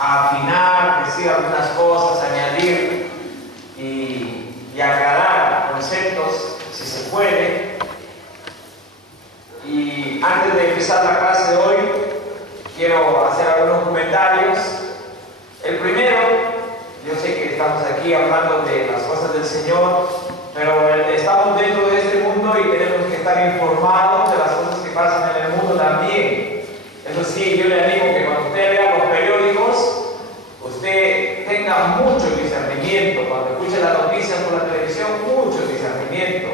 afinar, decir algunas cosas, añadir y aclarar conceptos, si se puede. Y antes de empezar la clase de hoy, quiero hacer algunos comentarios. El primero, yo sé que estamos aquí hablando de las cosas del Señor, pero estamos dentro de este mundo y tenemos que estar informados de las cosas que pasan en el mundo también. Eso sí, yo le animo que cuando usted lea los periódicos, usted tenga mucho discernimiento. Cuando escuche las noticias por la televisión, mucho discernimiento.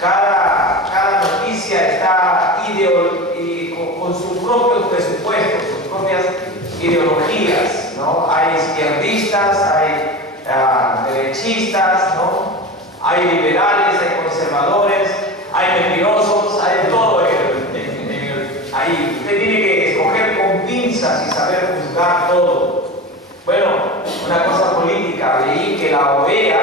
Cada noticia está con sus propios presupuestos, sus propias ideologías, ¿no? Hay izquierdistas, hay derechistas, ¿no? Hay liberales, hay conservadores, hay mentirosos, hay de todo ahí. Usted tiene que escoger con pinzas y saber juzgar todo. Bueno, una cosa política, leí que la OEA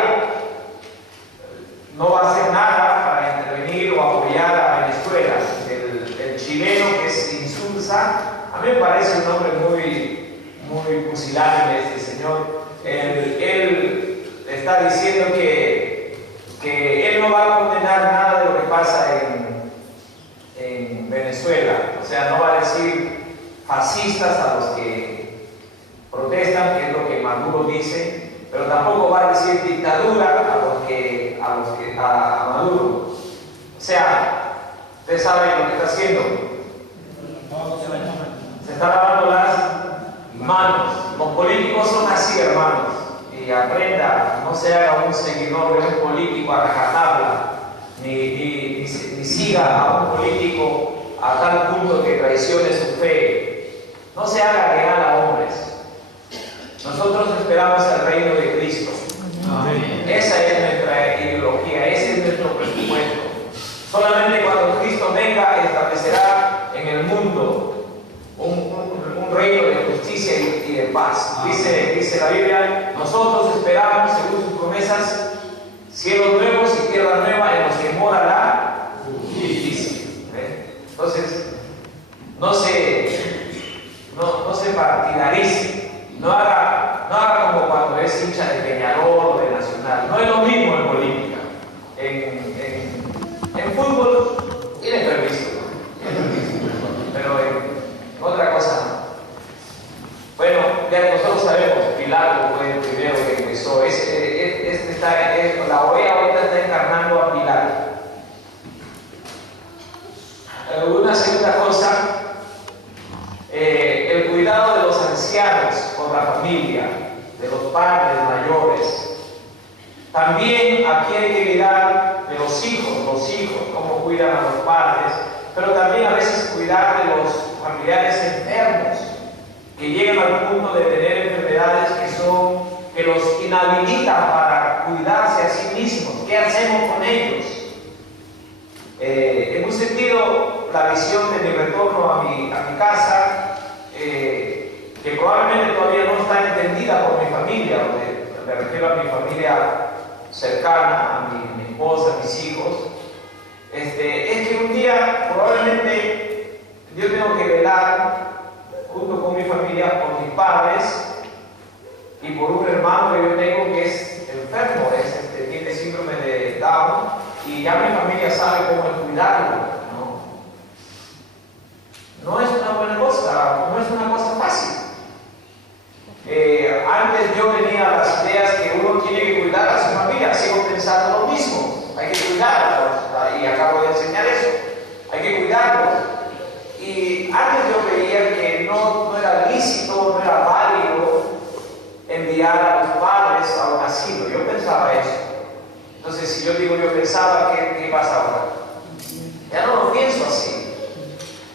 no va a hacer nada para intervenir o apoyar a Venezuela. El chileno que es Insulza, a mí me parece un hombre muy pusilánime, este señor. Él está diciendo que él no va a condenar nada de lo que pasa en Venezuela. O sea, no va a decir fascistas a los que protestan, que es lo que Maduro dice, pero tampoco va a decir dictadura a Maduro. O sea, usted sabe lo que está haciendo. Se está lavando las manos. Los políticos son así, hermanos. Y aprenda, no se haga un seguidor de un político a rajatabla, ni siga a un político a tal punto que traicione su fe. No se haga leal a hombres. Nosotros esperamos el reino de Cristo. Amén. Esa es nuestra ideología, ese es nuestro presupuesto. Solamente cuando Cristo venga establecerá en el mundo un reino de justicia y de paz. Dice la Biblia, nosotros esperamos, según sus promesas, cielos nuevos y tierra nueva en los que mora la justicia. Entonces, no se partidarice, no haga como cuando es hincha de Peñarol o de Nacional. No es lo mismo en política. En fútbol tiene permiso, pero en otra cosa no. Bueno, ya nosotros sabemos, Pilato fue el primero que empezó. La OEA ahorita está encarnando a Pilato. Una segunda cosa, el cuidado de los ancianos por la familia, de los padres mayores. También aquí hay que cuidar de los hijos, cómo cuidan a los padres, pero también a veces cuidar de los familiares enfermos, que llegan al punto de tener enfermedades que los inhabilitan para cuidarse a sí mismos. ¿Qué hacemos con ellos? En un sentido, la visión de mi retorno a mi casa, que probablemente todavía no está entendida por mi familia, me refiero a mi familia cercana, a mi esposa, a mis hijos, es que un día probablemente yo tengo que velar junto con mi familia por mis padres y por un hermano que yo tengo que es enfermo, tiene síndrome de Down, y ya mi familia sabe cómo cuidarlo, no es una buena cosa, no es una cosa fácil. Antes yo tenía las ideas que uno tiene que cuidar a su familia, sigo pensando lo mismo, hay que cuidarlos, y acabo de enseñar eso, hay que cuidarlos. Y antes yo veía que no era lícito, no era válido enviar a los padres a un asilo, yo pensaba eso. Entonces, si yo digo yo pensaba, ¿qué pasa ahora? Ya no lo pienso así.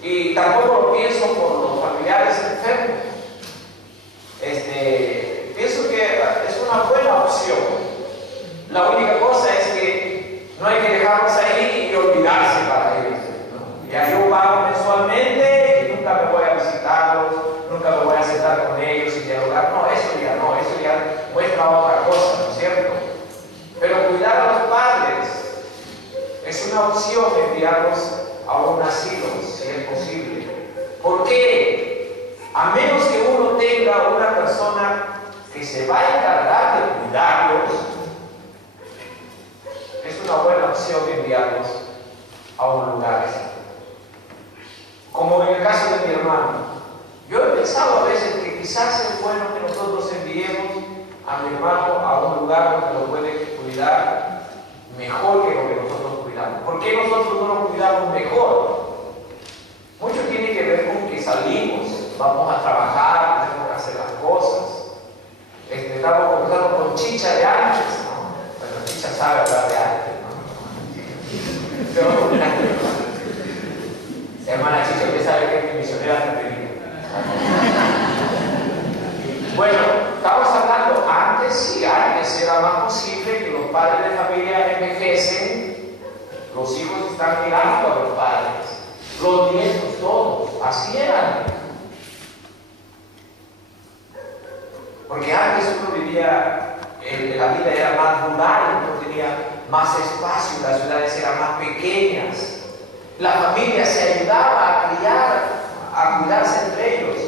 Y tampoco lo pienso por los familiares enfermos. Pienso que es una buena opción. La única cosa es que no hay que dejarlos ahí y olvidarse para ellos, ¿no? Ya yo pago mensualmente y nunca me voy a visitarlos, nunca me voy a sentar con ellos y dialogar. No, eso ya muestra otra cosa, ¿no es cierto? Pero cuidar a los padres es una opción, enviarlos a un asilo, si es posible. ¿Por qué? A menos que uno tenga una que se va a encargar de cuidarlos, es una buena opción enviarlos a un lugar así. Como en el caso de mi hermano. Yo he pensado a veces que quizás es bueno que nosotros enviemos a mi hermano a un lugar donde lo puede cuidar mejor que lo que nosotros cuidamos. ¿Por qué nosotros no lo cuidamos mejor? Mucho tiene que ver con que salimos, vamos a trabajar, tenemos que hacer las cosas. Estamos conversando con Chicha de antes, ¿no? Bueno, Chicha sabe hablar de antes, ¿no? Hermana Chicha, usted sabe que es mi misionera preferida. Bueno, estamos hablando, antes era más posible que los padres de familia envejecen, los hijos están mirando a los padres, los nietos, todos, así eran. Porque antes uno vivía, la vida era más rural, uno tenía más espacio, las ciudades eran más pequeñas, la familia se ayudaba a criar, a cuidarse entre ellos.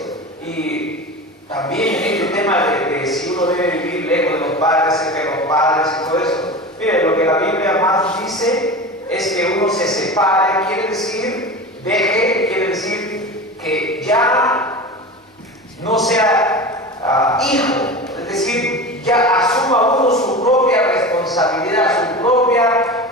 Y también en este tema de si uno debe vivir lejos de los padres, cerca de los padres y todo eso. Miren, lo que la Biblia más dice es que uno se separe, quiere decir, quiere decir que ya no sea hijo, es decir, ya asuma uno su propia responsabilidad,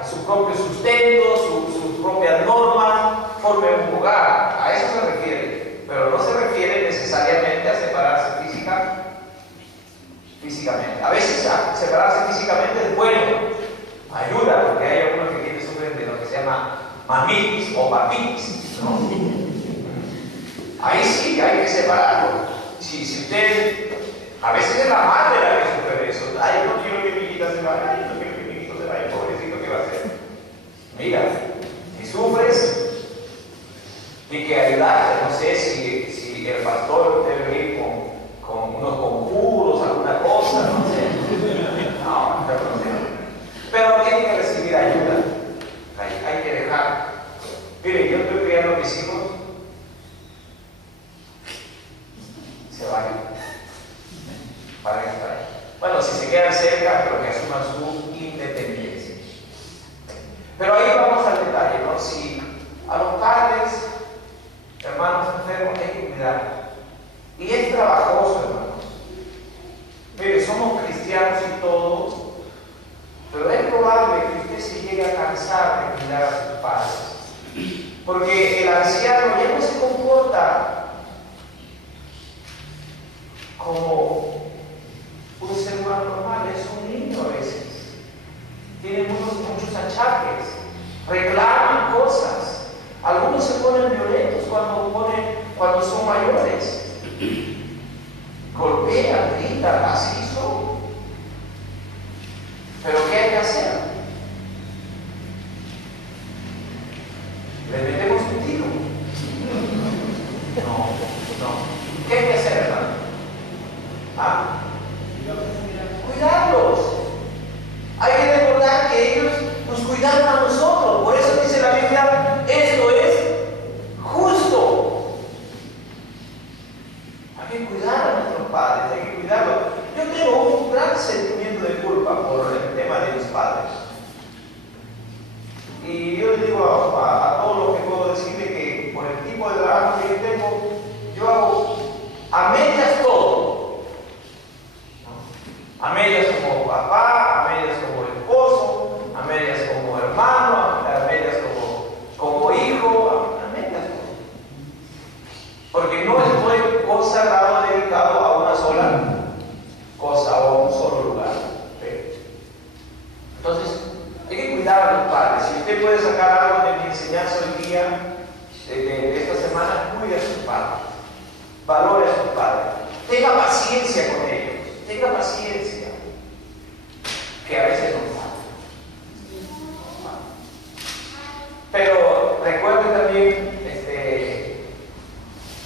su propio sustento, sus propias normas, forme un hogar. A eso se refiere, pero no se refiere necesariamente a separarse físicamente. A veces separarse físicamente es bueno, ayuda, porque hay algunos que sufren de lo que se llama mamitis o papitis, ¿no? Ahí sí hay que separarlo. Si usted, a veces es la madre la que sufre eso. Ay, no quiero que mi hijita se vaya, ay, no quiero que mi hijo se vaya, pobrecito, ¿qué va a hacer? Mira, si sufres, hay que ayudarte. No sé si el pastor debe ir con unos conjuros, alguna cosa, no sé. No, pero tiene que recibir ayuda. Hay que dejar. Mire, yo estoy criando a mis hijos. Se vayan. Para que estar ahí. Bueno, si se quedan cerca, pero que asuman su independencia. Pero ahí vamos al detalle, ¿no? Si a los padres, hermanos enfermos, hay que cuidar. Y es trabajoso, hermanos. Mire, somos cristianos y todo, pero es probable que usted se llegue a cansar de cuidar a sus padres. Porque el anciano ya no se comporta como un ser humano normal, es un niño a veces. Tiene muchos achaques, reclaman cosas. Algunos se ponen violentos cuando son mayores. Golpean, gritan, así son. Pero ¿qué hay que hacer? ¿Le metemos un tiro? No. ¿Qué hay que hacer, hermano? Cuidarlos. Hay que recordar que ellos nos cuidaron a nosotros. Por eso dice la Biblia, esto es justo. Hay que cuidar a nuestros padres, hay que cuidarlos. Yo tengo un gran sentimiento de culpa por el tema de mis padres. Y yo le digo a todos los que puedo decirle que por el tipo de trabajo que yo tengo, yo hago a medias todo. A medias como papá, a medias como esposo, a medias como hermano, a medias como hijo, a medias todo. Porque no estoy consagrado, dedicado a una sola cosa o a un solo lugar. ¿Sí? Entonces, hay que cuidar a los padres. Si usted puede sacar algo de mi enseñanza hoy día, de esta semana, cuide a sus padres. Valore a sus padres. Tenga paciencia con ellos. Tenga paciencia. Que a veces nos falta. Pero recuerden también,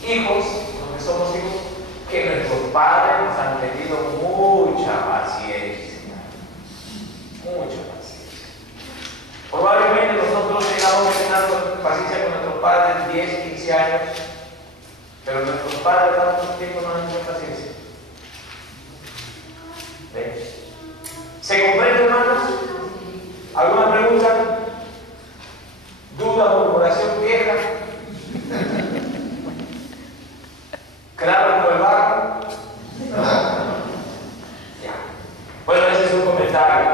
hijos, los que somos hijos, que nuestros padres nos han tenido mucha paciencia. Mucha paciencia. Probablemente nosotros llegamos teniendo paciencia con nuestros padres 10, 15 años, pero nuestros padres tanto tiempo no han tenido paciencia. ¿Se comprende, hermanos? ¿Alguna pregunta? ¿Duda, murmuración, queja? ¿Claro como el barro? Ya. Bueno, ese es un comentario.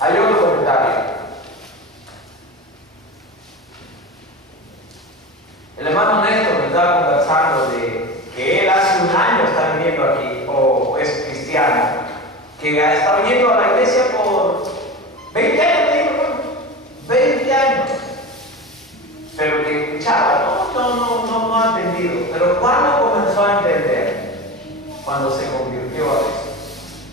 Hay otro comentario. El hermano Néstor me estaba conversando de que él hace un año está viniendo aquí, o es cristiano, que está viniendo a la iglesia por 20 años, digo, 20 años. Pero que escuchaba, no ha entendido. Pero ¿cuándo comenzó a entender? Cuando se convirtió a Cristo.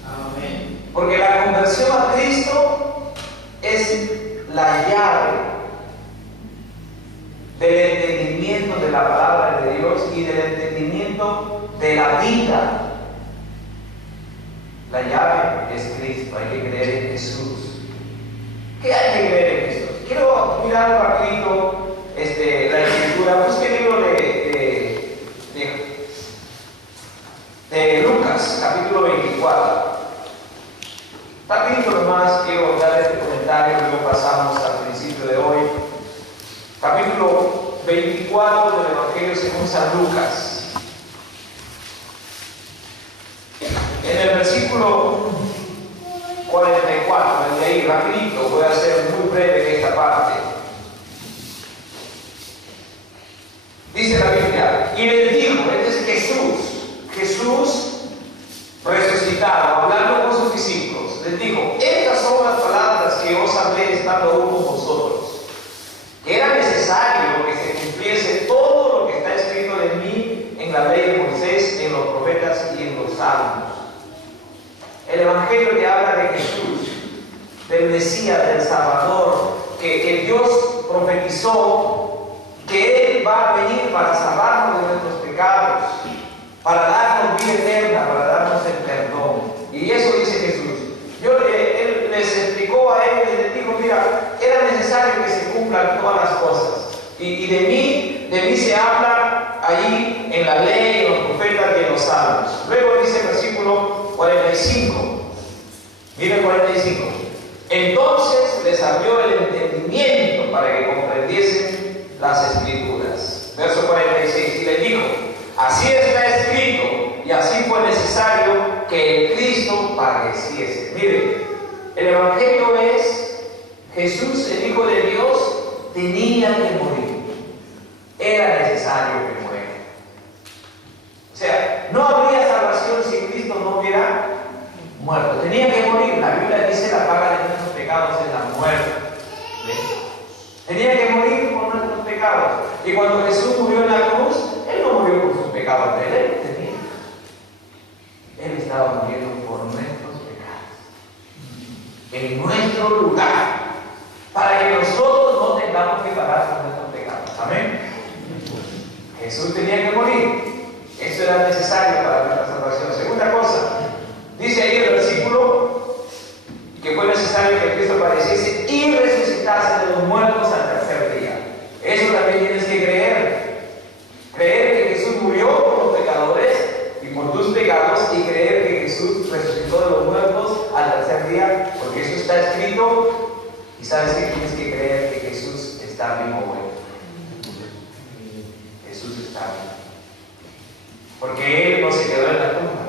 Amén. Porque la conversión a Cristo es la llave del entendimiento de la palabra de Dios y del entendimiento de la vida. La llave es Cristo, hay que creer en Jesús. ¿Qué hay que creer en Jesús? Quiero mirar rapidito la escritura. Busque el libro de Lucas, capítulo 24. Rapidito nomás quiero dar este comentario, luego pasamos al principio de hoy. Capítulo 24 del Evangelio según San Lucas. En el versículo 44, desde ahí rapidito, voy a ser muy breve en esta parte. Dice la Biblia, y les dijo, este es Jesús resucitado, hablando con sus discípulos, les dijo, estas son las palabras que os hablé estando aún con vosotros, que era necesario que se cumpliese todo lo que está escrito de mí en la ley de Moisés, en los profetas y en los salmos. El Evangelio que habla de Jesús, del Mesías, del Salvador, que Dios profetizó que Él va a venir para salvarnos de nuestros pecados, para darnos vida eterna, para darnos el perdón. Y eso dice Jesús. Él les explicó a ellos y les dijo, mira, era necesario que se cumplan todas las cosas. Y de mí se habla ahí en la ley, en los profetas y en los salmos. Luego dice el versículo 45. Mire el 45. Entonces les abrió el entendimiento para que comprendiesen las escrituras. Verso 46. Y les dijo, así está escrito, y así fue necesario que el Cristo padeciese. Mire, el Evangelio es Jesús, el Hijo de Dios, tenía que morir. Era necesario que muera. O sea, no habría salvación si Cristo no hubiera muerto. Tenía que morir. La Biblia dice la paga de nuestros pecados es la muerte. ¿Ve? Tenía que morir por nuestros pecados. Y cuando Jesús murió en la cruz, Él no murió por sus pecados de Él. Él estaba muriendo por nuestros pecados. En nuestro lugar. Para que nosotros no tengamos que pagar por nuestros pecados. Amén. Jesús tenía que morir. Eso era necesario para nuestra salvación. Segunda cosa, dice ahí el versículo que fue necesario que Cristo padeciese y resucitase de los muertos al tercer día. Eso también tienes que creer. Creer que Jesús murió por los pecadores y por tus pecados, y creer que Jesús resucitó de los muertos al tercer día, porque eso está escrito. Y sabes que tienes que creer que Jesús está vivo hoy. Jesús está vivo. Porque Él no se quedó en la tumba.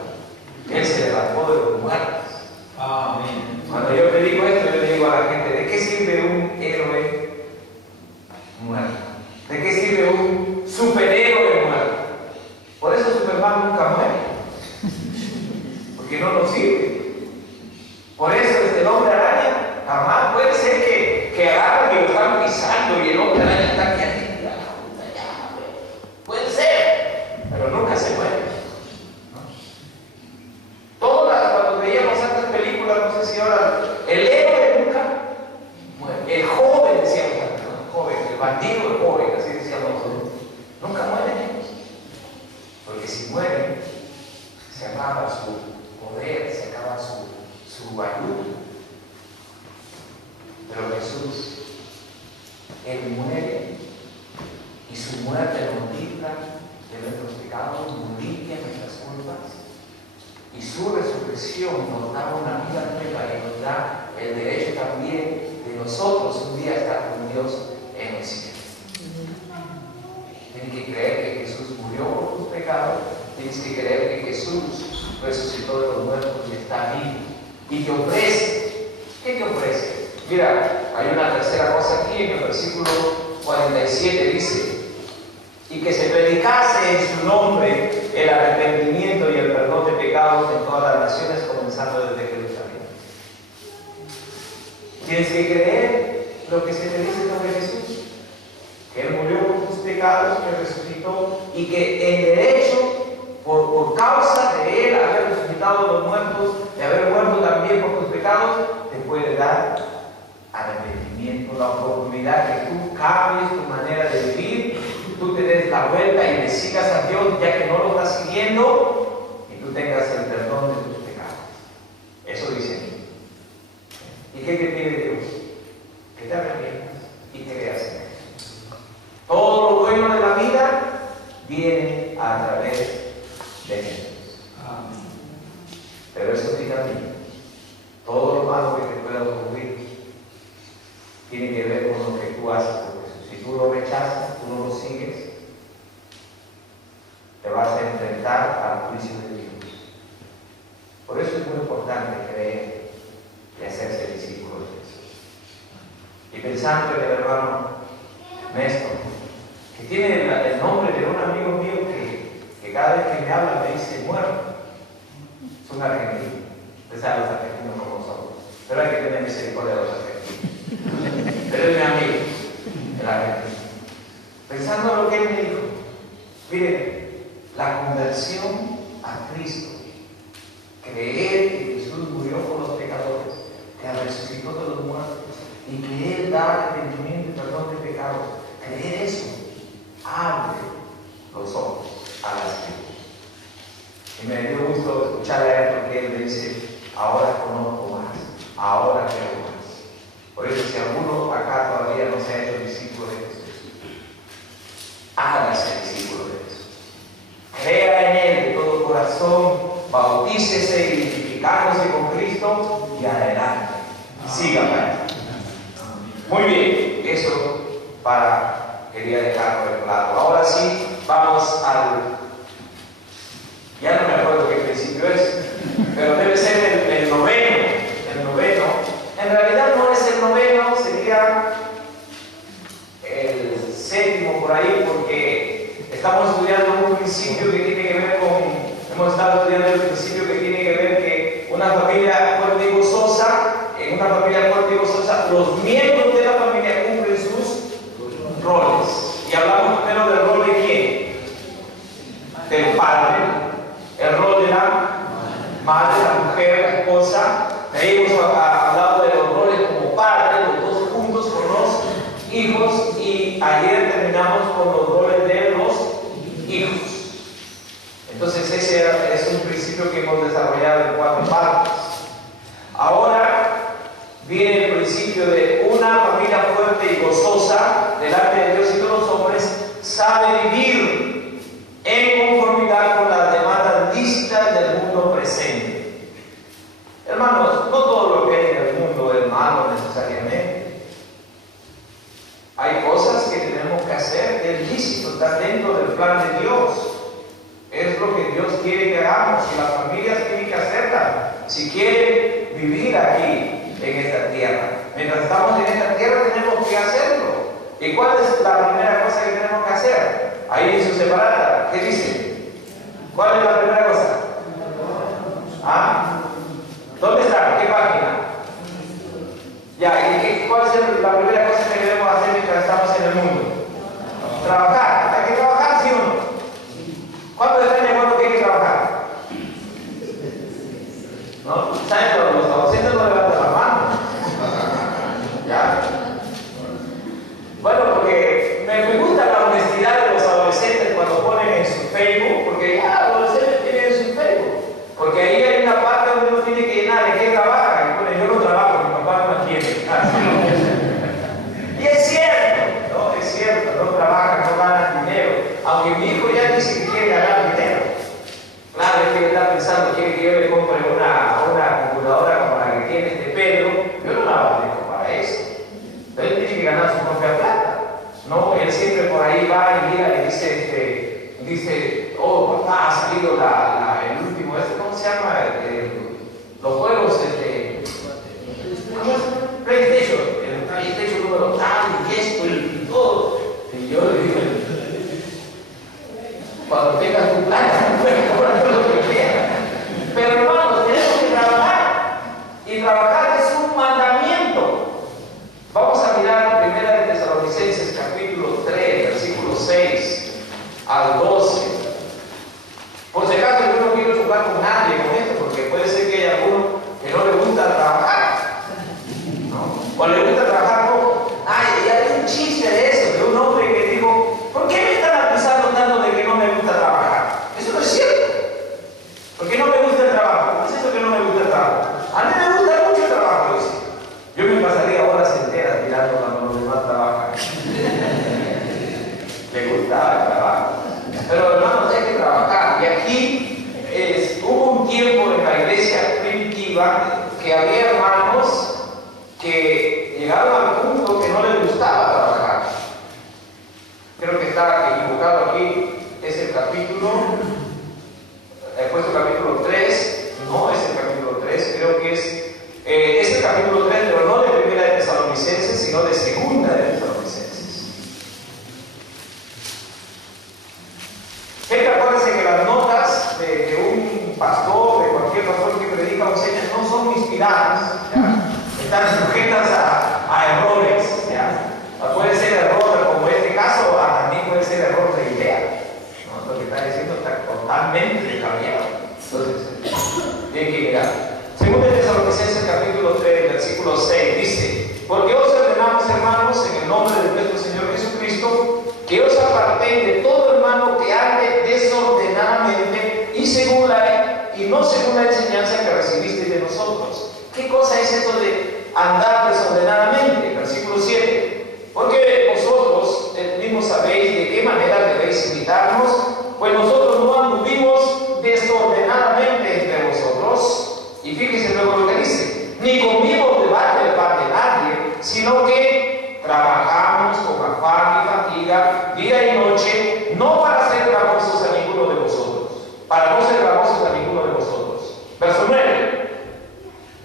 Él se levantó de los muertos. Amén. Cuando yo predico esto, yo le digo a la gente, ¿de qué sirve un héroe muerto? ¿De qué sirve un superhéroe muerto? Por eso Superman nunca muere. Porque no nos sirve. Por eso el hombre araña jamás puede ser que agarran y lo están pisando y el hombre araña está aquí. Puede ser, pero nunca se muere. Cuando veíamos estas películas, no sé si ahora, el héroe nunca muere. El joven, decíamos, el joven, el bandido, el joven, así decíamos nosotros, nunca mueren ellos. Porque si mueren, se acaba su poder, se acaba su ayuda. Pero Jesús, Él muere y su muerte nos libra de nuestros pecados, nos limpia nuestras culpas, y su resurrección resurrección nos da una vida nueva y nos da el derecho también de nosotros un día estar con Dios en el cielo. Tienes que creer que Jesús murió por tus pecados, tienes que creer que Jesús resucitó de los muertos y está vivo. Y te ofrece. ¿Qué te ofrece? Mira, hay una tercera cosa aquí en el versículo 47, dice: y que se predicase en su nombre el arrepentimiento y el perdón de pecados en todas las naciones, comenzando desde Jerusalén. Tienes que creer lo que se te dice sobre Jesús, que Él murió por tus pecados, que resucitó y que en derecho, por causa de Él haber resucitado de los muertos, de haber muerto también por tus pecados, te puede dar arrepentimiento, la oportunidad que tú cambies tu manera de vivir, tú te des la vuelta y le sigas a Dios ya que no lo estás siguiendo y tú tengas el perdón de tus pecados. Eso dice aquí. ¿Y qué te pide Dios? Que te arrepientas y creas en Él. Todo lo bueno de la vida viene a través de Jesús. Pero eso sí también, todo lo malo que te pueda ocurrir tiene que ver con lo que tú haces por Jesús. Si tú lo rechazas, tú no lo sigues, te vas a enfrentar al juicio de Dios. Por eso es muy importante creer y hacerse discípulo de Jesús. Y pensando en el hermano Néstor, que tiene el nombre de un amigo mío que cada vez que me habla me dice muerto. Es un argentino. Ustedes saben los argentinos como nosotros. Pero hay que tener misericordia de los argentinos. Pero es mi amigo, el argentino. Pensando en lo que él me dijo, miren, la conversión a Cristo, creer que Jesús murió por los pecadores, que resucitó de los muertos y que Él da arrepentimiento y perdón de pecados, creer eso abre los ojos a la Escritura. Y me dio gusto escuchar a él porque él dice: ahora conozco más, ahora creo más. Por eso, si alguno acá todavía no se ha hecho discípulo de Jesús, hágase discípulo de Jesús. Crea en Él de todo corazón, bautícese identificándose con Cristo y adelante. Sígame. Muy bien, eso quería dejarlo claro. Ahora sí, vamos ya no me acuerdo qué principio es, pero debe ser el noveno. El noveno, en realidad no es el noveno, sería el séptimo por ahí, porque estamos estudiando un principio que tiene que ver hemos estado estudiando el principio que tiene que ver que una familia fuerte y gozosa, en una familia fuerte y gozosa, los miembros de la familia cumplen sus roles. Y hablamos primero del rol de quién? Del padre, el rol de la madre, la mujer, la esposa. De ahí hemos hablado de los roles como padre, los dos juntos con los hijos, y ayer terminamos con los roles de los hijos. Entonces ese es un principio que hemos desarrollado en 4 partes. Ahora viene el principio de una familia fuerte y gozosa delante de Dios y de los hombres, sabe vivir en conformidad con las demandas lícitas del mundo presente. Hermanos, no todo lo que hay en el mundo es malo necesariamente. Hay cosas que tenemos que hacer, es lícito, está dentro del plan de Dios. Es lo que Dios quiere que hagamos y las familias tienen que hacerla si quieren vivir aquí en esta tierra. Mientras estamos en esta tierra tenemos que hacerlo. ¿Y cuál es la primera cosa que tenemos que hacer? Ahí en su separata, ¿qué dice? ¿Cuál es la primera cosa? ¿Ah? ¿Dónde está? ¿Qué página? Ya, ¿y cuál es la primera cosa que debemos hacer mientras estamos en el mundo? Trabajar. Hay que trabajar, ¿sí o no? ¿Cuántos están de acuerdo que hay que trabajar? ¿No? ¿Saben? Los adolescentes no levantan la mano. ¿Ya? Bueno, porque me gusta la honestidad de los adolescentes cuando ponen en su Facebook, porque ya los adolescentes tienen en su Facebook. Porque ahí hay una parte donde uno tiene que llenar de qué trabaja. Y pone: yo no trabajo, mi papá no entiende. Y es cierto, ¿no? Es cierto, no trabajan, no ganan hubo un tiempo en la iglesia primitiva que había hermanos que llegaron al punto que no les gustaba trabajar. Creo que está equivocado aquí, es el capítulo, he puesto el capítulo 3, no es el capítulo 3, creo que es el capítulo 3, pero no de Primera de Tesalonicenses, sino de Segunda de Tesalonicenses. Gente, acuérdense que las notas de un pastor, de cualquier pastor que predica o enseña, no son inspiradas, ¿ya? Están sujetas a errores, ¿ya? Puede ser error, como en este caso, también puede ser error de idea, ¿no? Lo que está diciendo está totalmente descabellado. Entonces, tienen que mirar. Según de Tesalonicenses capítulo 3, versículo 6, dice: porque os ordenamos, hermanos, en el nombre de nuestro Señor Jesucristo, que os apartéis de todo hermano que ande desordenadamente y no según la enseñanza que recibisteis de nosotros. ¿Qué cosa es eso de andar desordenadamente? Versículo 7. Porque vosotros mismos sabéis de qué manera debéis imitarnos, pues nosotros no anduvimos desordenadamente entre vosotros. Y fíjense luego lo que dice: ni comimos debajo del pan de nadie, sino que trabajamos con afán y fatiga día y noche, no para ser gravosos a ninguno de vosotros, para no ser gravosos a ninguno de vosotros. Verso 9.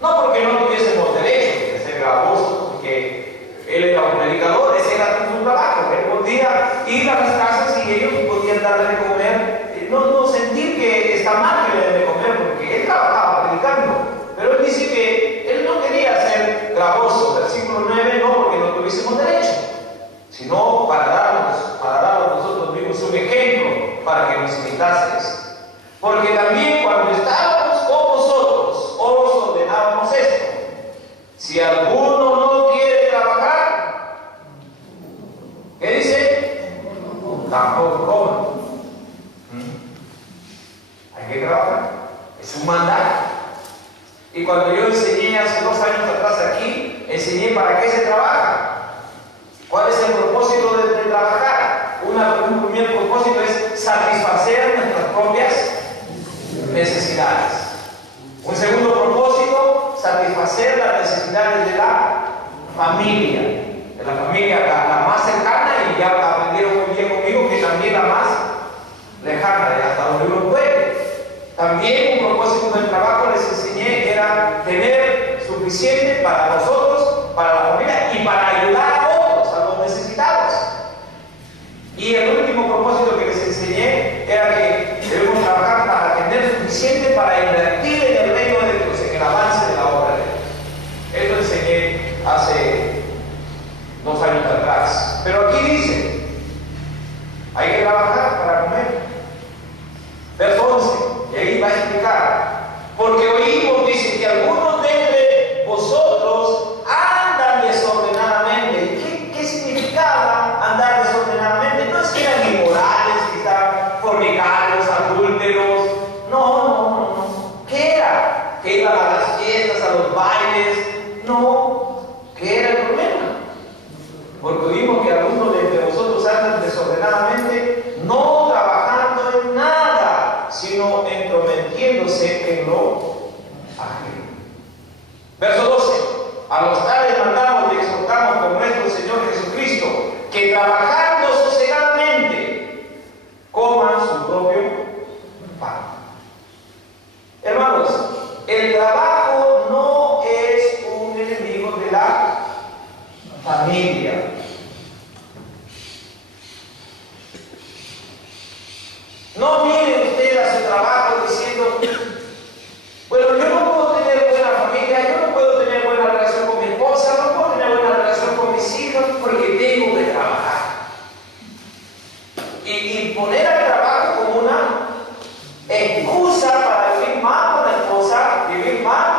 No porque no tuviésemos derecho de ser gravosos, porque él era un predicador, ese era su trabajo. Él podía ir a las casas y ellos podían darle de comer, no sentir que está mal que le den de comer, porque él trabajaba predicando. Pero él dice que él no quería ser gravoso. Versículo 9, no porque no tuviésemos derecho, sino para darnos nosotros mismos un ejemplo para que nos imitaseis. Porque también cuando estábamos con vosotros, os ordenábamos esto: si alguno no quiere trabajar, ¿qué dice? Tampoco coma. Hay que trabajar, es un mandato. Y cuando yo enseñé hace 2 años atrás aquí, enseñé para qué se trabaja. ¿Cuál es el propósito de trabajar? Un primer propósito es satisfacer nuestras propias necesidades. Un segundo propósito, satisfacer las necesidades de la familia. La más cercana, y ya aprendieron muy bien conmigo que también la más lejana, hasta donde uno puede. También un propósito del trabajo, les enseñé, era tener suficiente para nosotros, para la familia y para ayudar a otros, a los necesitados. Y el último propósito que les enseñé era que debemos trabajar para tener suficiente para invertir en el reino de Dios, en el avance de la obra de Dios. Esto enseñé hace 2 años atrás. Pero aquí dice: hay que trabajar para comer. Verso 11, y ahí va a explicar: porque oímos, dice, que algunos de entre vosotros andan desordenadamente. ¿Qué significaba andar desordenadamente? No es que eran inmorales, que estaban fornicarios, adúlteros. No. ¿Qué era? Que iban a las fiestas, a los bailes. No. ¿Qué era el problema? Porque oímos que algunos de entre vosotros andan desordenadamente, no trabajando en nada, sino entrometiéndose en lo ajeno. Verso 12. A los tales mandamos y exhortamos por nuestro Señor Jesucristo, que trabajando sosegadamente coman su propio pan. Hermanos, el trabajo no es un enemigo de la familia. No mire usted a su trabajo diciendo: bueno, yo no puedo tener buena familia, yo no puedo tener buena relación con mi esposa, no puedo tener buena relación con mis hijos porque tengo que trabajar. Y poner al trabajo como una excusa para vivir mal con la esposa, vivir mal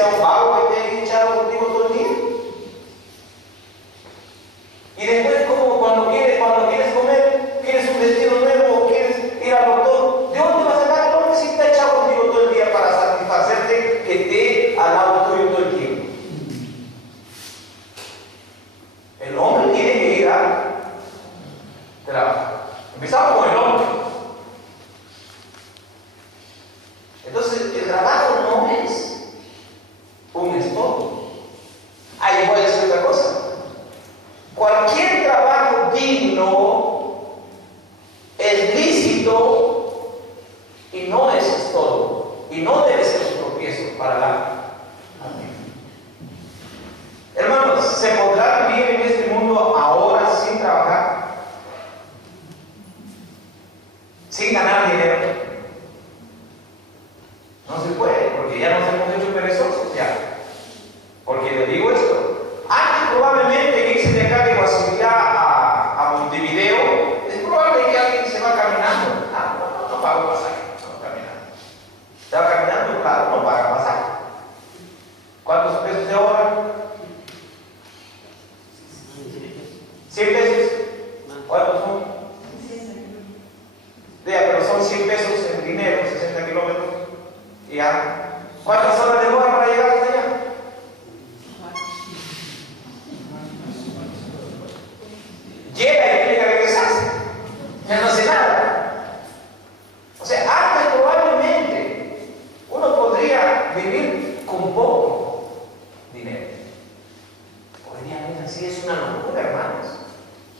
sea un vago que te haya echado contigo todo el día. Y después, como cuando quieres comer, quieres un vestido nuevo o quieres ir al doctor, ¿de dónde vas a sacar el hombre si está echado contigo todo el día para satisfacerte que esté al lado tuyo todo el tiempo? El hombre tiene que ir a trabajar. Empezamos con el hombre. Entonces, el trabajo no es un estorbo. Ahí voy a decir otra cosa. Cualquier trabajo digno es lícito y no es estorbo. Y no debe ser un tropiezo para la vida. Hermanos, ¿se podrá vivir en este mundo ahora sin trabajar? Sin ganar dinero. No se puede, porque ya nos hemos hecho perezosos ya. Porque le digo esto, antes probablemente irse de acá de Guasimillá a Montevideo, es probable que alguien se va caminando. No paga pasaje, no va caminando. Se va caminando, claro, no paga pasaje. ¿Cuántos pesos de hora? 100 pesos. ¿Cuántos son? Pero son 100 pesos en dinero, 60 kilómetros. Y ya. ¿Cuántas horas demora para llegar hasta allá? Llega y tiene que regresarse. Ya no hace nada. O sea, antes probablemente uno podría vivir con poco dinero. Hoy día, mira, sí es una locura, hermanos.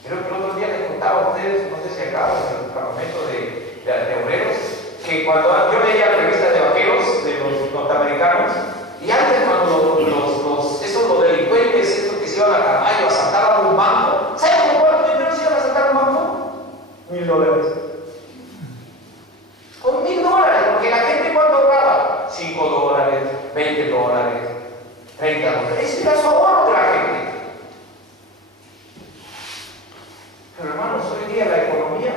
Creo que el otro día les contaba a ustedes, no sé si acá en el campamento de obreros, que cuando yo leía revistas de vaqueros de los norteamericanos, y antes cuando los delincuentes, estos que se iban a caballo, asaltaban un banco, ¿saben con cuánto dinero se iban a asaltar un banco? $1,000. Con $1,000, porque la gente cuando ahorraba $5, $20, $30. Eso era su ahorro de la gente. Pero hermanos, hoy día la economía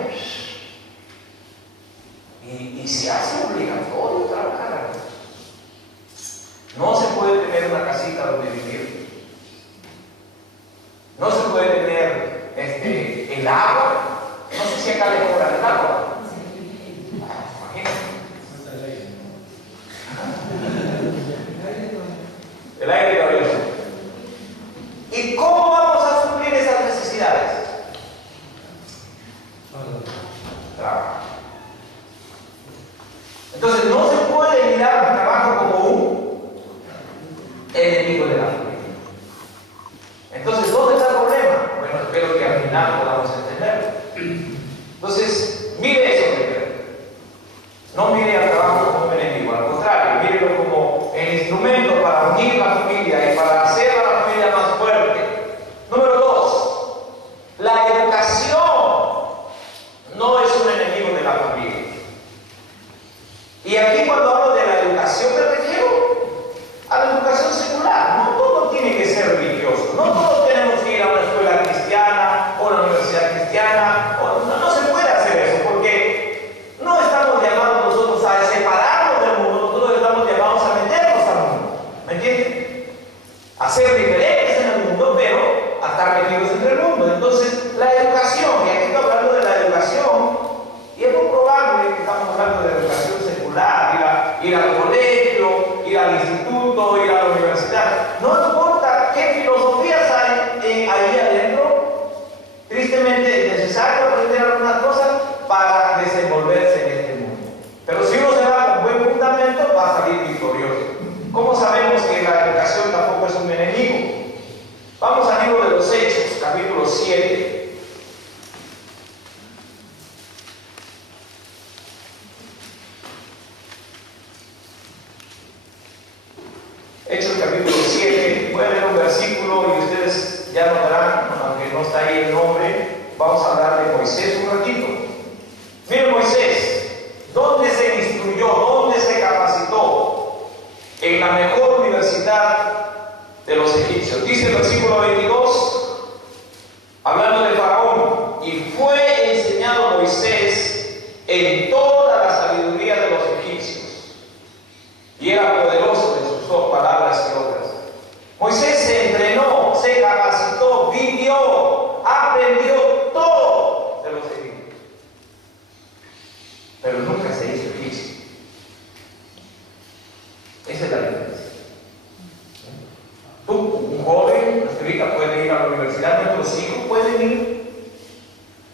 y se hace obligatorio trabajar. No se puede tener una casita donde vivir. No se puede tener el agua. No sé si acá le cobran el agua. Imagínate. El aire todavía. ¿Y cómo vamos a suplir esas necesidades? Trabajo. Entonces no se puede mirar el trabajo como un enemigo de la familia. Entonces, ¿dónde está el problema? Bueno, espero que al final podamos entenderlo. Entonces, mire eso primero. No mire al trabajo como un enemigo, al contrario, mírelo como el instrumento para unir la familia y para hacer a la familia más fuerte. Número 2, la educación no es un enemigo de la familia. Y aquí cuando hablo de la educación me refiero a la educación secular. No todo tiene que ser religioso. No todos tenemos que ir a una escuela cristiana o a una universidad cristiana. No se puede hacer eso porque no estamos llamados nosotros a separarnos del mundo. Nosotros estamos llamados a meternos al mundo. ¿Me entienden? A ser diferentes en el mundo, pero a estar metidos entre el mundo. Entonces, la educación, y aquí estoy hablando de la educación, y es muy probable que estamos hablando de educación secular, ir al colegio, ir al instituto, ir a la universidad. No importa qué filosofías hay ahí adentro, tristemente es necesario aprender algunas cosas para desenvolverse en este mundo. Pero si uno se da con buen fundamento, va a salir victorioso. ¿Cómo sabemos que la educación tampoco es un enemigo? Vamos al libro de los Hechos, capítulo 7. Hechos capítulo 7, voy a leer un versículo y ustedes ya notarán, aunque no está ahí el nombre, vamos a hablar de Moisés un ratito. Miren Moisés, ¿dónde se instruyó? ¿Dónde se capacitó? En la mejor universidad de los egipcios. Dice el versículo 22, hablando de Faraón, y fue enseñado Moisés en toda la sabiduría de los egipcios, y era poderoso en sus palabras señorita, pueden ir a la universidad, nuestros hijos pueden ir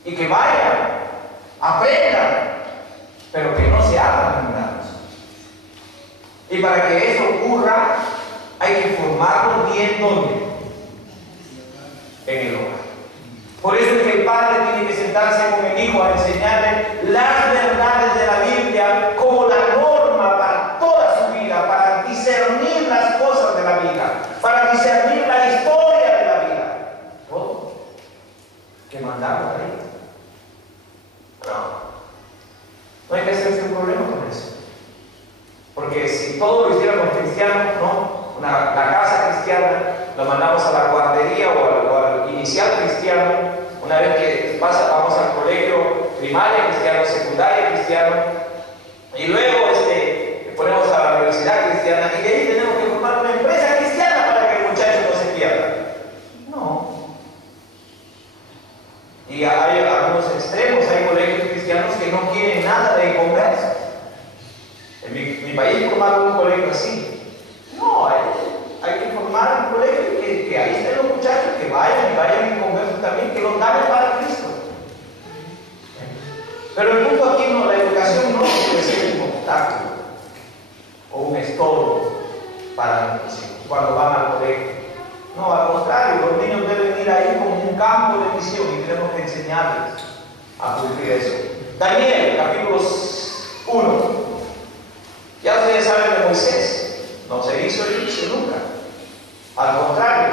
y que vayan, aprendan, pero que no se hagan ignorados. Y para que eso ocurra, hay que formarlos bien, ¿dónde? En el hogar. Por eso es que el padre tiene que sentarse con el hijo a enseñarle las verdades de la Biblia como la norma para toda su vida, para discernir las cosas de la vida, para discernir la historia de la vida. Todo que mandamos ahí. No hay que hacerse un problema con eso. Porque si todo lo hicieran los cristianos, ¿no? La casa cristiana, lo mandamos a la guardería o al inicial cristiano. Una vez que vamos al colegio primaria cristiano, secundaria cristiano, y luego ponemos a la universidad cristiana, y de ahí tenemos que formar una empresa cristiana para que el muchacho no se pierda. No. Y hay algunos extremos, hay colegios cristianos que no quieren nada de conversos. En mi país formaron un colegio así. No, hay que formar un colegio que ahí estén los muchachos, que vayan y conversos también, que los dan para Cristo. Pero el punto aquí no, la educación no debe ser un obstáculo o un estorbo para nuestros hijos cuando van al colegio. No, al contrario, los niños deben ir ahí como un campo de misión y tenemos que enseñarles a cumplir eso. Daniel, capítulo 1. Ya ustedes saben de Moisés, no se hizo egipcio nunca. Al contrario,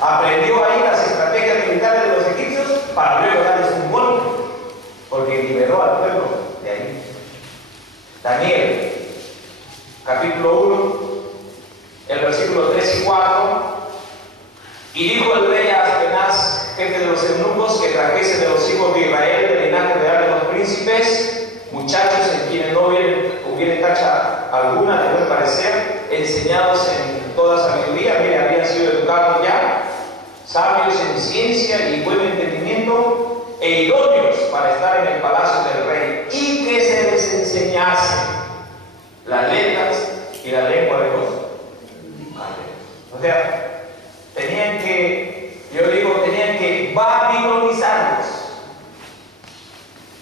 aprendió ahí las estrategias militares de los egipcios para luego darles un golpe, porque liberó al pueblo de ahí. Daniel, capítulo 1, el versículo 3 y 4. Y dijo el rey a Aspenaz, jefe de los eunucos, que trajese de los hijos de Israel, del linaje real de los príncipes, muchachos en quienes no hubiera tacha alguna de buen parecer, enseñados en toda sabiduría, mire, habían sido educados ya, sabios en ciencia y buen entendimiento, e idóneos para estar en el palacio del rey, y que se les enseñase las letras y la lengua de los hebreos. O sea, tenían que babilonizarlos,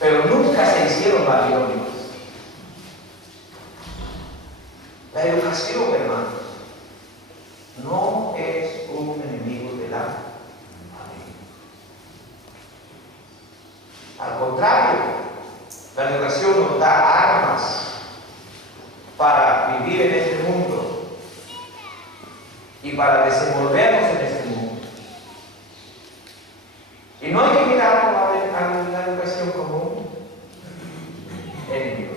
pero nunca se hicieron babilónicos. La educación, hermanos, no es un enemigo del alma. Al contrario, la educación nos da armas para vivir en este mundo y para desenvolvernos en este mundo. Y no hay que mirar a la educación como un enemigo.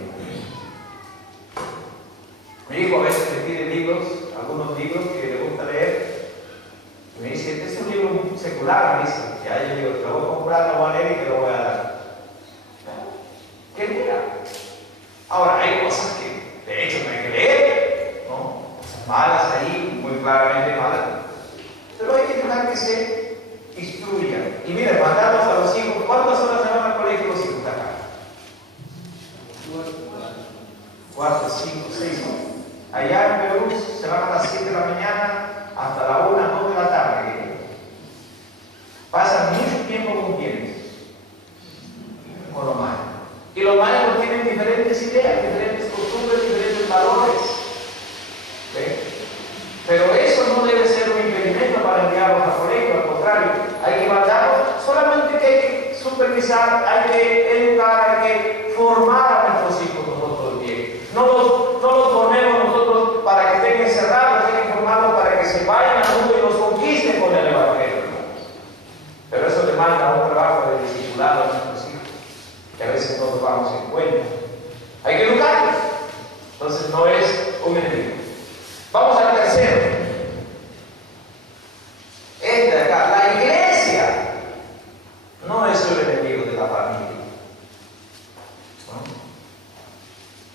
Mi hijo a veces me pide libros, algunos libros que le gusta leer, y me dice, este es un libro secular, me dice, ya yo digo, te lo voy a comprar, lo voy a leer y te lo voy a dar. ¿Qué mira? Ahora, hay cosas que de hecho no hay que leer, ¿no? Malas ahí, muy claramente malas, pero hay que dejar que se instruya. Y mira, mandarlos a los hijos, ¿cuántas horas se van al colegio los hijos acá? 4, 5, 6 horas. Allá en Perú se van a las 7 de la mañana hasta la 1, 2 de la tarde. Pasan mucho tiempo con quienes, con los maestros. Y los maestros tienen diferentes ideas, diferentes costumbres, diferentes valores. ¿Ve? Pero eso no debe ser un impedimento para enviarlos al colegio, al contrario, hay que mandarlos, solamente que hay que supervisar, hay que educar, hay que formar a nuestros hijos nosotros bien. No los ponemos nosotros para que estén encerrados, hay que formarlos para que se vayan al mundo y los conquisten con el Evangelio. Pero eso demanda un trabajo de discipulado a nuestros hijos, que a veces no nos damos en cuenta. Hay que educarlos. Entonces no es un enemigo. Vamos al tercero. Este de acá, la iglesia no es un enemigo de la familia. ¿No?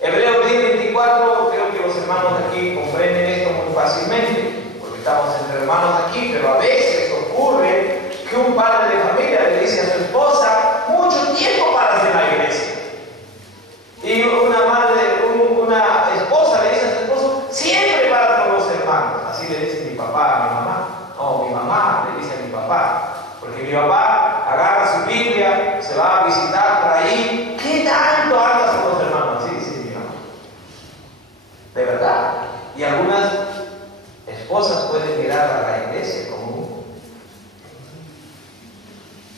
Hebreos 10:24, creo que los hermanos de aquí comprenden esto muy fácilmente, porque estamos entre hermanos aquí, pero a veces ocurre que un padre de familia le dice a su esposa mucho tiempo para hacer la iglesia. Y una esposa le dice a su esposo siempre para con los hermanos. Así le dice mi papá a mi mamá. O mi mamá le dice papá. Porque mi papá agarra su Biblia, se va a visitar por ahí. ¿Qué tanto andas con los hermanos? Sí, sí, mi mamá. De verdad. Y algunas esposas pueden mirar a la iglesia como un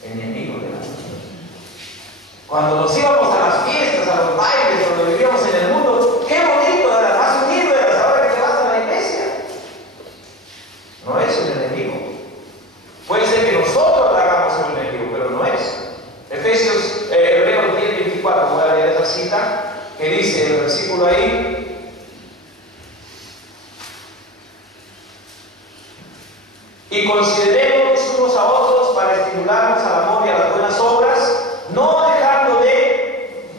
enemigo de la familia. Cuando nos íbamos a las fiestas, a los bailes, cuando vivíamos en el mundo, qué bonito era, más unido eras ahora que te vas a la iglesia. No es un enemigo. Puede ser que nosotros le hagamos un enemigo, pero no es. Hebreos 10:24, voy a leer esa cita, que dice el versículo ahí. Y consideremos unos a otros para estimularnos al amor y a las buenas obras, no dejando de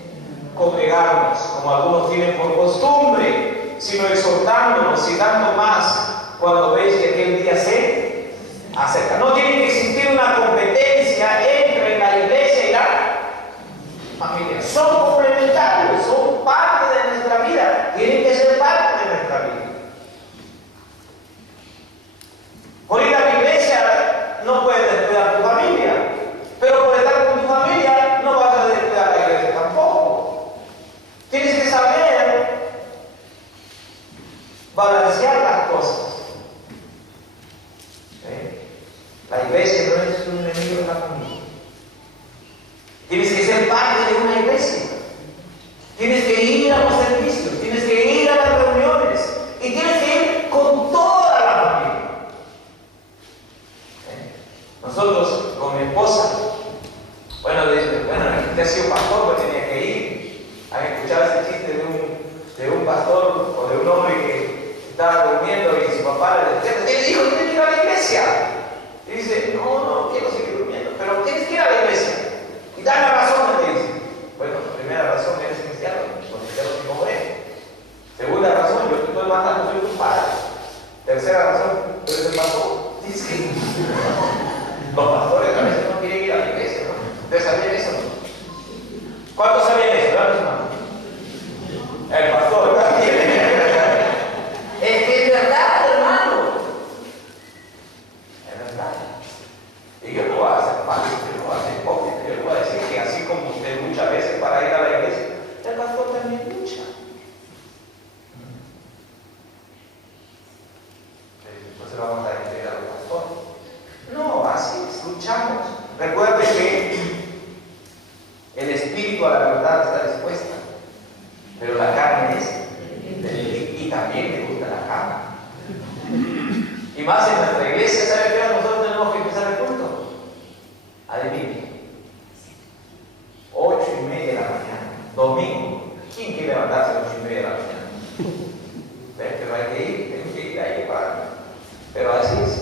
congregarnos, como algunos tienen por costumbre, sino exhortándonos y dando más cuando veis que aquel día se acerca. No tiene que existir una competencia entre la iglesia y la familia. Son complementarios, son parte de nuestra vida, tienen que ser parte de nuestra vida. Por ir a la iglesia no puedes descuidar a tu familia, pero por estar con tu familia no vas a descuidar a la iglesia tampoco. Tienes que saber balancear las cosas. ¿Sí? La iglesia no es un enemigo de la familia. Tienes que ser parte de una iglesia. Tienes que ir a los servicios, tienes que ir a las reuniones y tienes que ir con toda la familia. Nosotros, con mi esposa, bueno, usted ha sido pastor, pues tenía que ir. ¿Han escuchado ese chiste de un pastor o de un hombre que estaba durmiendo y su papá le despierta? Él dijo, tienes que ir a la iglesia. Y dice, no quiero seguir durmiendo, pero tienes que ir a la iglesia. Y da la razón, le dice. Bueno, primera razón, eres cristiano, los cristianos se congregan. Segunda razón, yo te estoy matando, soy tu padre. Tercera razón, tú eres el pastor. Dice que los pastores a veces no quieren ir a la iglesia, ¿no? ¿Ustedes sabían eso? ¿Cuántos sabían eso? El pastor también. Es que es verdad, hermano. Es verdad. Y yo no voy a hacer fácil, yo no voy a hacer hipócrita. Yo le voy a decir que así como usted muchas veces para ir a la iglesia, el pastor también lucha. Entonces vamos a entender a los pastores. No, así es, luchamos. Recuerde que el espíritu a la verdad está dispuesta, pero la carne es débil y también le gusta la carne. Y más en nuestra iglesia, ¿sabe qué hora nosotros tenemos que empezar el culto? Adivine. 8:30 de la mañana, domingo. ¿Quién quiere levantarse a las 8:30 de la mañana? ¿Ves? Pero hay que ir, tengo que ir ahí para. Pero así es.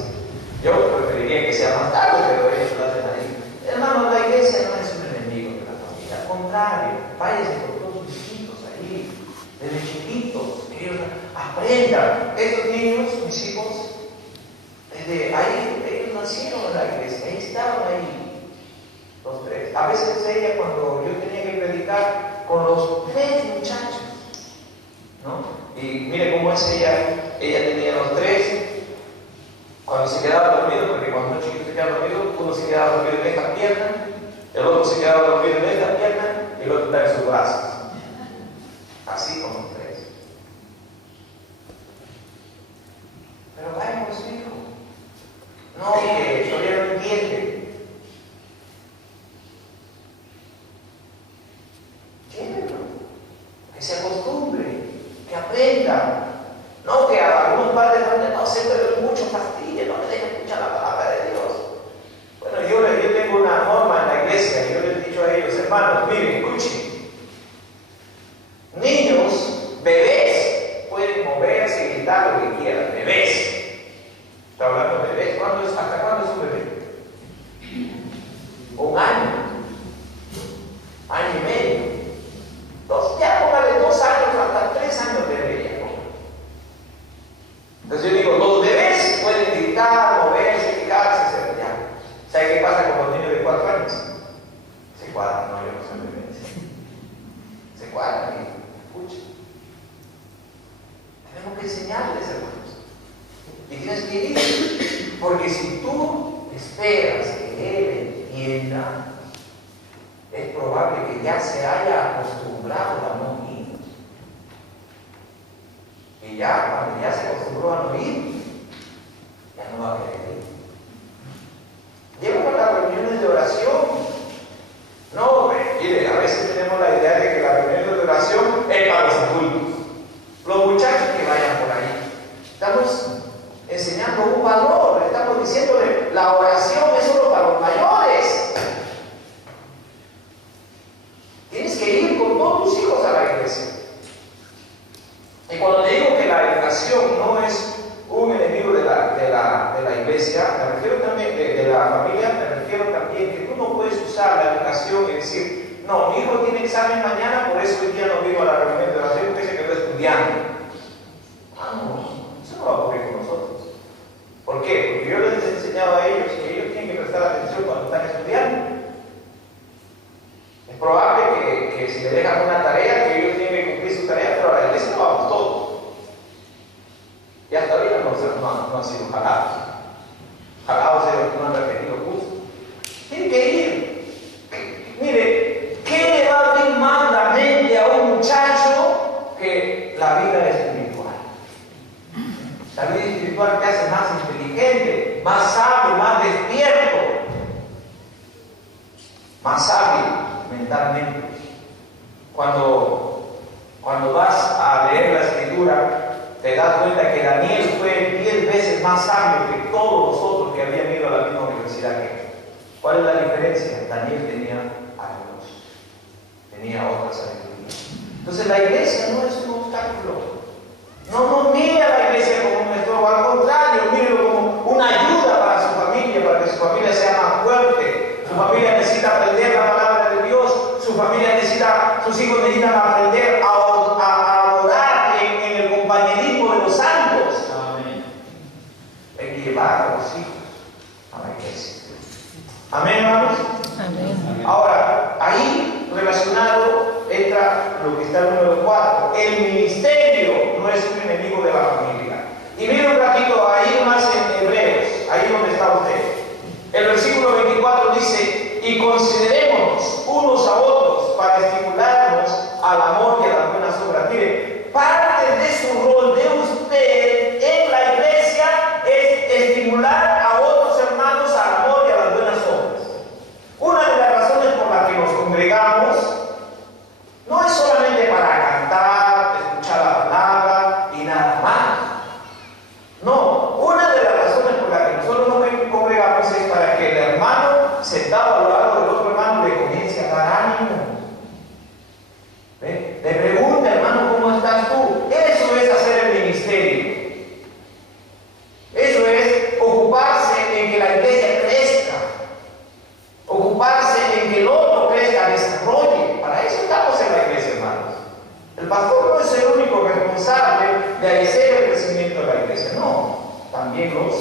Yo preferiría que sea más tarde, pero ellos lo hacen ahí. Hermano, la iglesia no es un enemigo de la familia. Al contrario, váyase con todos sus hijos ahí. Desde chiquitos, que ellos aprendan. Estos niños, mis hijos, desde ahí, ellos nacieron en la iglesia, ahí estaban ahí, los tres. A veces ella, cuando yo tenía que predicar con los 3 muchachos, ¿no? Y mire cómo es ella tenía los 3. Cuando se quedaba dormido, porque cuando un chiquito se queda dormido, uno se quedaba dormido en esta pierna, el otro se quedaba dormido en esta pierna y el otro está en sus brazos. Así como los 3. Pero vaya con su hijo. No, que todavía no entiende. Llévenlo. Que se acostumbre, que aprenda. No, que a algunos padres no se pero mucho fastidio, no me dejan escuchar la palabra de Dios. Bueno, yo tengo una norma en la iglesia y yo les he dicho a ellos, hermanos, miren, escuchen. Niños, bebés, pueden moverse y gritar lo que quieran, bebés. Está hablando de bebés. ¿Hasta cuándo es un bebé? 1 año. Año y medio. Ya póngale 2 años, hasta 3 años de bebé. Entonces yo digo, los bebés pueden gritar, moverse, picarse, se ya. ¿Sabe qué pasa con los niños de 4 años? Se cuadran, no, yo no soy bebé. Se cuadran y escuchan. Tenemos que enseñarles, hermanos. Y tienes que ir, porque si tú esperas que Él entienda, es probable que ya se haya acostumbrado a no oír. Y ya, cuando ya se acostumbró a no oír, ya no va a querer ir. Llego a las reuniones de oración. No, mire, a veces tenemos la idea de que la reunión de oración es para los adultos. Los muchachos que vayan por ahí. Estamos enseñando un valor, estamos diciéndole, la oración es solo para los mayores. Tienes que ir con todos tus hijos a la iglesia. Y cuando te digo que la educación no es un enemigo de la iglesia, me refiero también de la familia, me refiero también que tú no puedes usar la educación y decir, no, mi hijo tiene examen mañana, por eso hoy día no vino a la reunión de oración porque se quedó estudiando. No, eso no va a ocurrir con nosotros. ¿Por qué? Porque yo les he enseñado a ellos que ellos tienen que prestar atención cuando están estudiando. Es probable que si le dejan una tarea, que ellos tienen que cumplir su tarea, pero a la iglesia no vamos todos. Y hasta ahorita no han sido jalados. Jalados de los que no han repetido curso. Tienen que ir. Mire, ¿qué le va a abrir más la mente a un muchacho que la vida espiritual? La vida espiritual te hace más inteligente, más sabio, más despierto, más hábil mentalmente. Cuando vas a leer la escritura, te das cuenta que Daniel fue 10 veces más sabio que todos los otros que habían ido a la misma universidad que él. ¿Cuál es la diferencia? Daniel tenía a Dios, tenía otra sabiduría. Entonces la iglesia no es un obstáculo. No mire a la iglesia como un estorbo, al contrario, mírelo como una ayuda para su familia, para que su familia sea más fuerte. Su familia necesita aprender la palabra de Dios, sus hijos necesitan aprender a adorar en el compañerismo de los santos. Amén. Hay que llevar a los hijos a la iglesia. Amén, hermanos. Amén. Ahora, ahí relacionado entra lo que está en el número 4. El ministerio no es un enemigo de la familia. Y mire un ratito ahí más en Hebreos, ahí donde está usted. El versículo 24 dice: y considerémonos unos a otros para estimularnos al amor y a las buenas obras. Mire, parte de su rol de usted en la iglesia es estimular a otros hermanos al amor y a las buenas obras. Una de las razones por las que nos congregamos no es solamente para cantar, escuchar la palabra y nada más. No, una de las razones por las que nosotros nos congregamos es para que el hermano sentado al lado del otro hermano le comience a dar ánimo. ¿Ve? Le pregunta, hermano, ¿cómo estás tú? Eso es hacer el ministerio. Eso es ocuparse en que la iglesia crezca. Ocuparse en que el otro crezca, desarrolle. Para eso estamos en la iglesia, hermanos. El pastor no es el único responsable de hacer el crecimiento de la iglesia. No, también los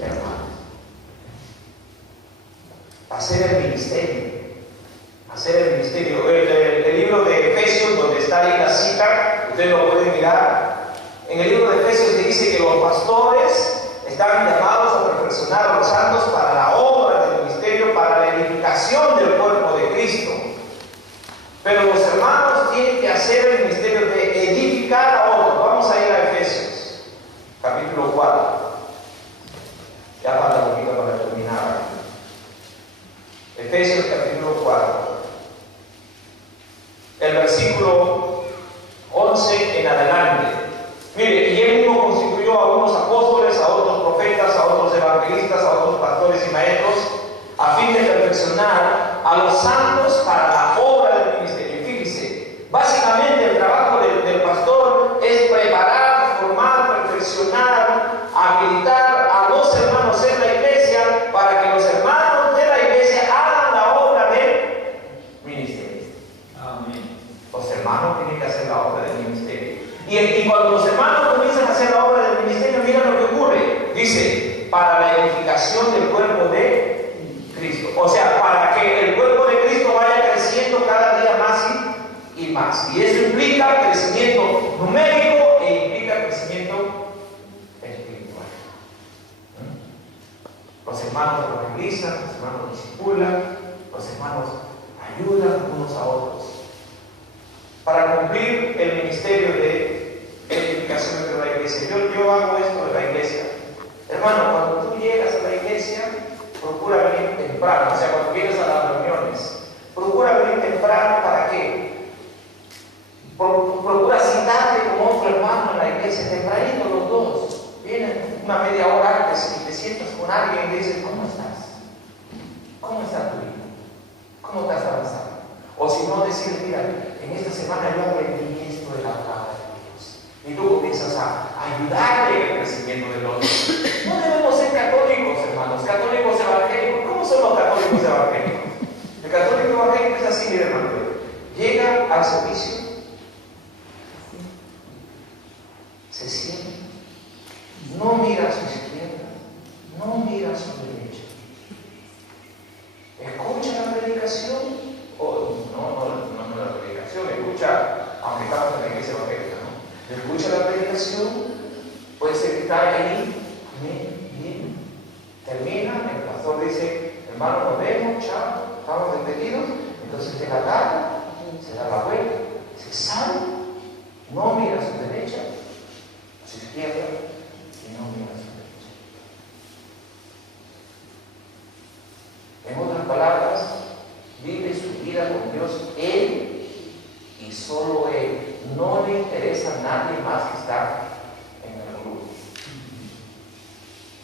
hermanos. Hacer el ministerio. Hacer el ministerio. El libro de Efesios, donde está ahí la cita, ustedes lo pueden mirar. En el libro de Efesios se dice que los pastores están llamados a perfeccionar a los santos para la obra del ministerio, para la edificación del cuerpo de Cristo. Pero los hermanos tienen que hacer el ministerio de edificar a otros. Vamos a ir a Efesios, capítulo 4. Ya falta un poquito para terminar. Efesios, capítulo 4. El versículo 11 en adelante. Mire, y él mismo constituyó a unos apóstoles, a otros profetas, a otros evangelistas, a otros pastores y maestros, a fin de perfeccionar a los santos para la obra del ministerio. Fíjese, básicamente el trabajo del pastor es preparar, formar, perfeccionar, habilitar a los hermanos en la iglesia para que los hermanos de la iglesia hagan la obra del ministerio. Amén. Los hermanos tienen que hacer la obra del ministerio. Y cuando los hermanos comienzan a hacer la obra del ministerio, mira lo que ocurre. Dice, para la edificación del cuerpo de Cristo. O sea, para que el cuerpo de Cristo vaya creciendo cada día más y más. Y eso implica crecimiento numérico e implica crecimiento espiritual. Los hermanos evangelizan, los hermanos discipulan, los hermanos ayudan unos a otros para cumplir el ministerio de edificación de la iglesia. Yo hago esto en la iglesia. Hermano, cuando tú llegas a la iglesia, procura venir temprano. O sea, cuando vienes a las reuniones, procura venir temprano. ¿Para qué? Procura citarte con otro hermano en la iglesia, tempranito los dos. Vienen una media hora antes y te sientas con alguien y le dices, ¿cómo estás? ¿Cómo está tu vida? ¿Cómo estás avanzando? O si no, decir, mira, en esta semana yo aprendí esto de la palabra de Dios. Y tú comienzas a ayudarle en el crecimiento del otro. No debemos ser católicos, hermanos, católicos evangélicos. ¿Cómo son los católicos evangélicos? El católico evangélico es así, mire, hermano. Llega al servicio, se siente, no mira a su izquierda, no mira a su derecha. Escucha la predicación, o no la predicación, escucha, aunque estamos en la iglesia evangélica, ¿no? Escucha la predicación, puede ser que está ahí, bien, termina, el pastor dice, hermano, nos vemos, chao, estamos despedidos, entonces de la tarde, se da la vuelta, se sale, no mira a su derecha, a su izquierda, y no mira a su derecha. En otras palabras, vive su vida con Dios, Él y solo Él. No le interesa a nadie más que está en el grupo.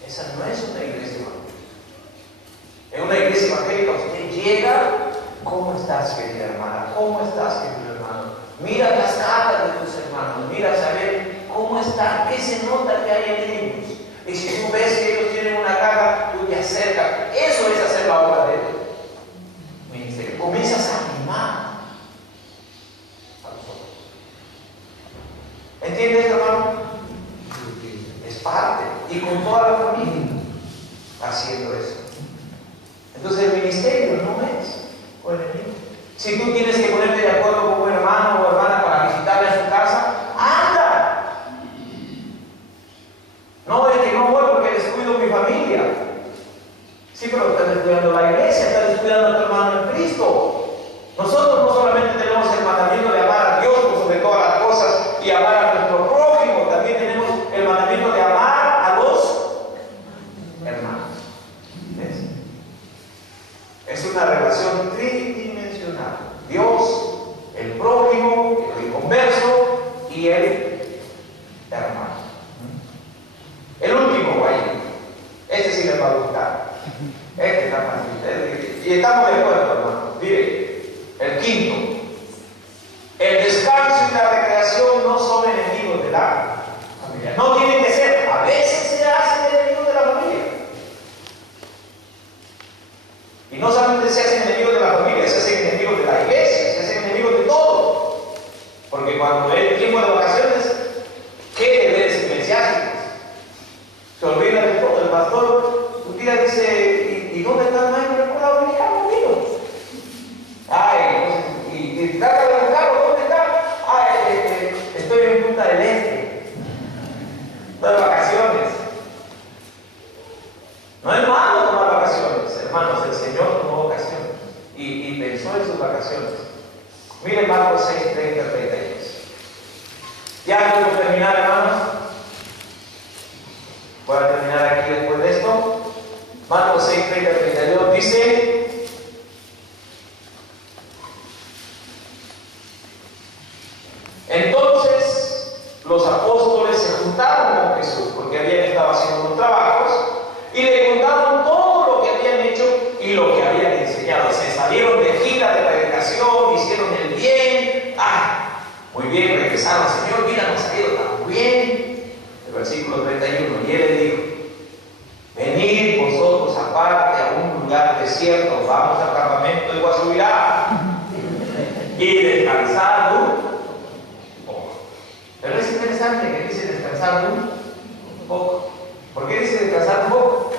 Esa no es una iglesia evangélica. En una iglesia evangélica usted llega, ¿cómo estás, querida hermana? ¿Cómo estás, querido hermano? Mira las caras de tus hermanos, mira a saber cómo están, qué se nota que hay en ellos. Y si tú ves que ellos tienen una carga, tú te acercas. Eso es hacer la obra de Dios. Ministerio. Comienzas a animar a los otros. ¿Entiendes, hermano? Es parte. Y con toda la familia haciendo eso. Entonces el ministerio no es por el enemigo. Si tú tienes que ponerte de acuerdo con un hermano o hermana para visitarle a su casa, anda. No, es que no voy porque descuido mi familia. Sí, pero estás descuidando la iglesia, estás descuidando a tu hermano en Cristo. Nosotros no solamente tenemos el mandamiento de amar a Dios por sobre todas las cosas y amar a nuestro prójimo, también tenemos el mandamiento de amar a los hermanos. ¿Ves? Es una relación tridimensional. Dios, el prójimo, el inconverso y el hermano. El último, ahí. Este sí les va a gustar. Este está fácil. Y estamos de acuerdo, hermano. Mire, el quinto. El descanso y la recreación no son enemigos de la familia. No tienen que ser. A veces se hacen enemigos de la familia. Y no solamente se hacen enemigos de la familia, se hacen enemigos de la iglesia, se hacen enemigos de todo. Porque cuando es tiempo de vacaciones, ¿qué deberes eclesiásticos? Se olvida de todo. El pastor un día dice, ¿y dónde está el maestro de la escuela dominicana? Ay, y trata de buscarlo, ¿dónde está? Ay, estoy en Punta del Este. Estoy de vacaciones. No es malo tomar vacaciones, hermanos. El Señor tomó vacaciones y pensó en sus vacaciones. Miren Marcos 6, 30, 32. Ya quiero terminar, hermanos. Voy a terminar aquí después de esto. Marcos 6, 30, 32 dice: entonces los apóstoles se juntaron con Jesús porque habían estado haciendo unos trabajos y le contaron todo lo que habían hecho y lo que habían enseñado. Se salieron de gira de predicación, hicieron el bien. Muy bien, regresaron. Señor, mira, nos ha ido tan bien. El versículo 31. Y él le dijo: venid vosotros aparte a un lugar desierto, vamos al campamento de Guasubirá y descansad un poco. Pero es interesante que dice descansar un poco. ¿Por qué dice descansar un poco?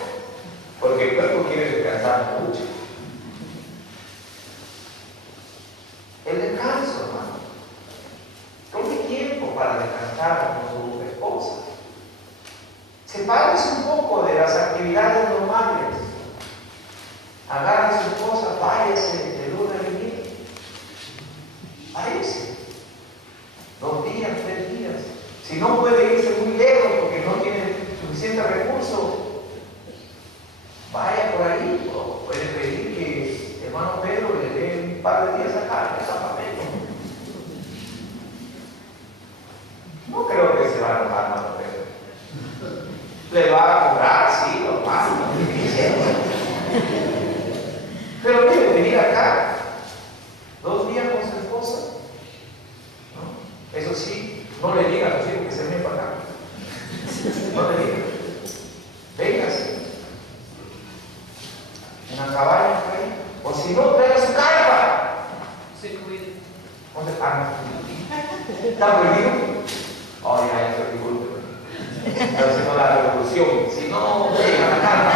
Porque el cuerpo quiere descansar mucho. El descanso, hermano. Tome tiempo para descansar. recurso, vaya por ahí, o puede pedir que el hermano Pedro le dé un par de días acá en el campamento. No creo que se va a enojar, hermano Pedro. Le va a cobrar, sí, lo más, pero debe venir acá 2 días con su esposa, ¿no? Eso sí, no le diga a sus hijos que se vengan para acá. No le diga. Véngase. Una cabaña por ahí. O si no, traiga su carpa. Se cuida. ¿Dónde está? ¿Está prohibido? Oh, ya, eso disculpe. Pero si no, la revolución. Si no, venga la carpa.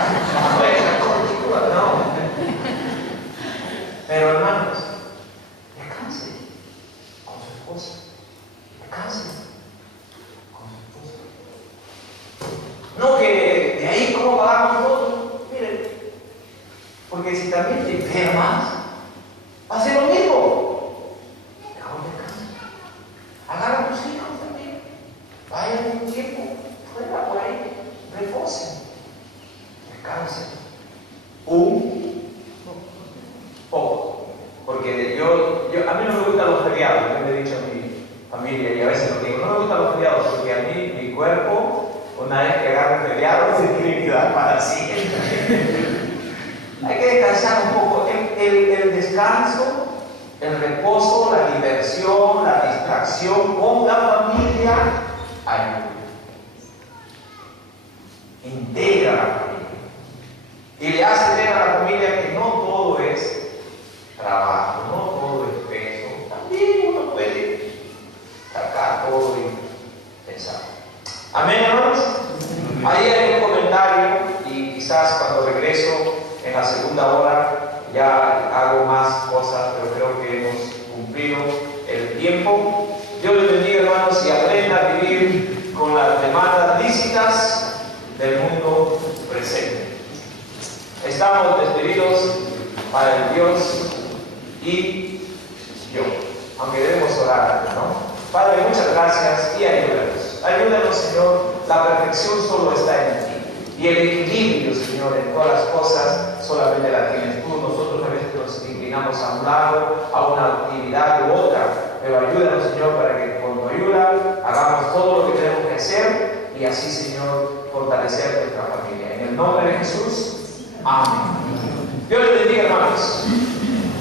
No. Pero hermanos, descanse con su esposa. Descanse con su esposa. No que de ahí cómo pagamos todo. Miren, porque si también te enfermas, hace lo mismo. Mejor descanse. Agarra a tus hijos también. Vayan un tiempo fuera por ahí. Reposen. Descansen. Poco. Porque a mí no me gustan los feriados, yo le he dicho a mi familia y a veces lo digo, no me gustan los feriados porque a mí, mi cuerpo, una vez que agarra un feriado, se tiene que dar para siempre. Hay que descansar un poco. El descanso, el reposo, la diversión, la distracción con la familia ayuda. Integra a la familia. Y le hace ver a la familia que no todo es trabajo, no todo es peso. También uno puede sacar todo y pensar. Amén, hermanos. Ahí hay un comentario y quizás cuando regreso en la segunda hora ya hago más cosas, pero creo que hemos cumplido el tiempo. Dios les bendiga, hermanos, y aprenda a vivir con las demandas lícitas del mundo presente. Estamos despedidos para el Dios y yo, aunque debemos orar, ¿no? Padre, muchas gracias y ayúdanos. Ayúdanos, Señor, la perfección solo está en ti. Y el equilibrio, Señor, en todas las cosas solamente la tienes tú. Nosotros a veces nos inclinamos a un lado, a una actividad u otra, pero ayúdanos, Señor, para que con tu ayuda hagamos todo lo que tenemos que hacer y así, Señor, fortalecer nuestra familia. En el nombre de Jesús, amén. Dios les bendiga.